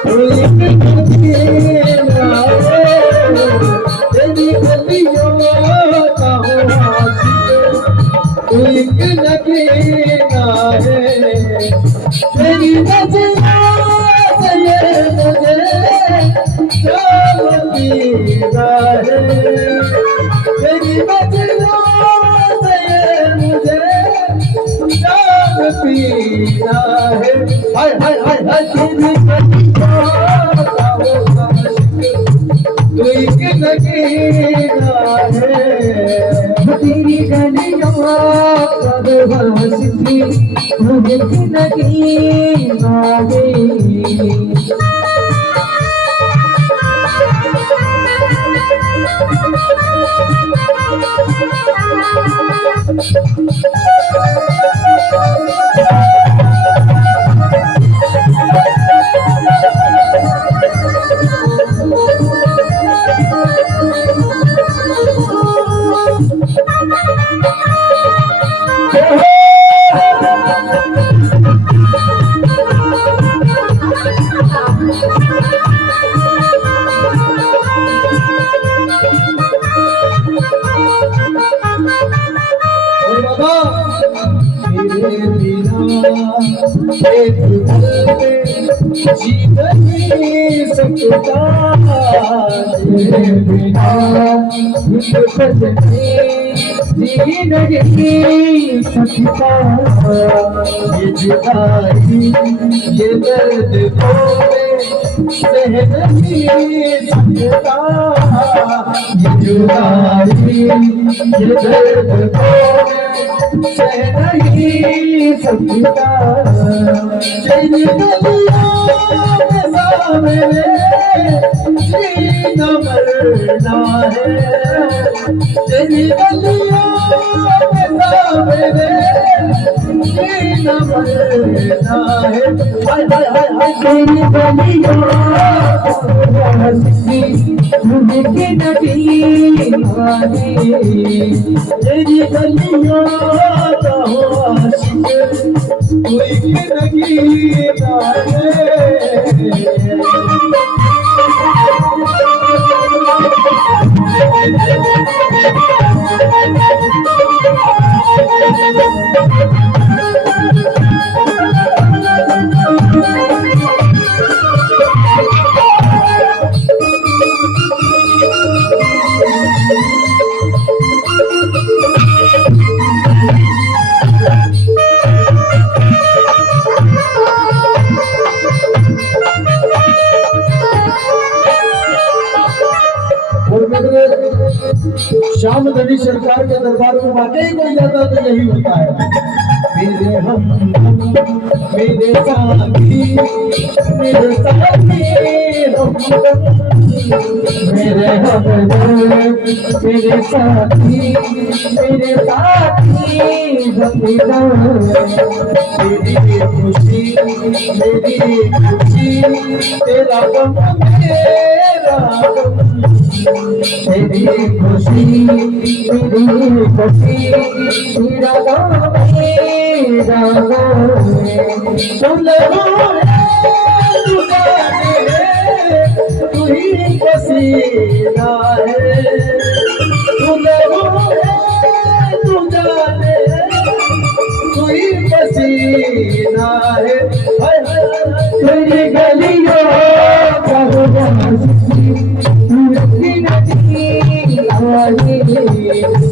तेरी गलियों का हो आशिक, तू एक नगीना है। तेरी नजरों से ये मुझे जाम पीना है। तेरी नजरों से ये मुझे जाम पीना है। हाय हाय हाय हाय तेरी गलियों का हो आशिक, तू एक नगीना है। तेरी गलियों कब हंसती मुझे जिंदगी आगे और बाबा तेरे बिना एक पल में जी नहीं सकता। तेरे बिना एक पल में जी नहीं सकता। ये जुदाई ये दर्द को मैं सह नहीं सकता। ये जुदाई ये दर्द को मैं सह नहीं सकता। तेरी गलियों में सामने जीना मरना है। तेरी गलियों में सामने जीना मरना है। हाय हाय हाय हाय तेरी गलियों हंसती मुझे जिंदगी आगे तेरी गलियों का हो आशिक, कोई नगीना है। और मेरे श्याम धनी सरकार के दरबार में वाकई कोई जाता तो यही होता है। मेरे हम मेरे साथी मेरे साथी मेरे हमदर्द मेरे साथी हमदर्द मेरी खुशी तेरा गम मेरा गम। तेरी खुशी तेरा गम मेरा गम तुम तू ही पसीना है। तुम तू जाने तू ही पसीना है। हाय हाय हाय तेरी गलियों का हो हंसती मुझे जिंदगी आगे